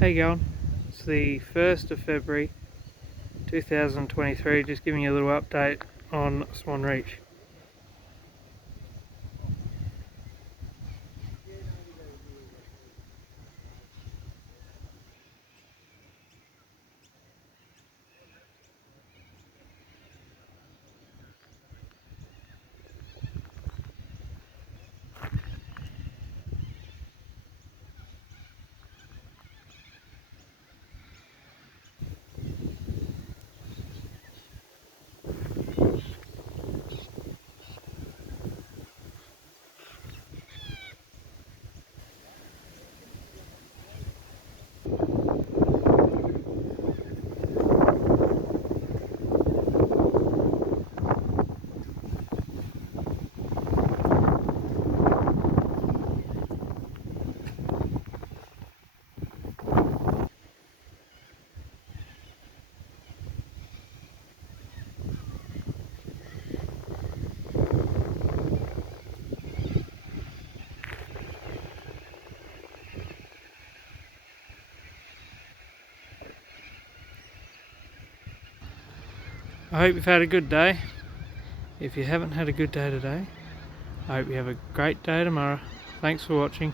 How you going? It's the 1st of February 2023, just giving you a little update on Swan Reach. I hope you've had a good day. If you haven't had a good day today, I hope you have a great day tomorrow. Thanks for watching.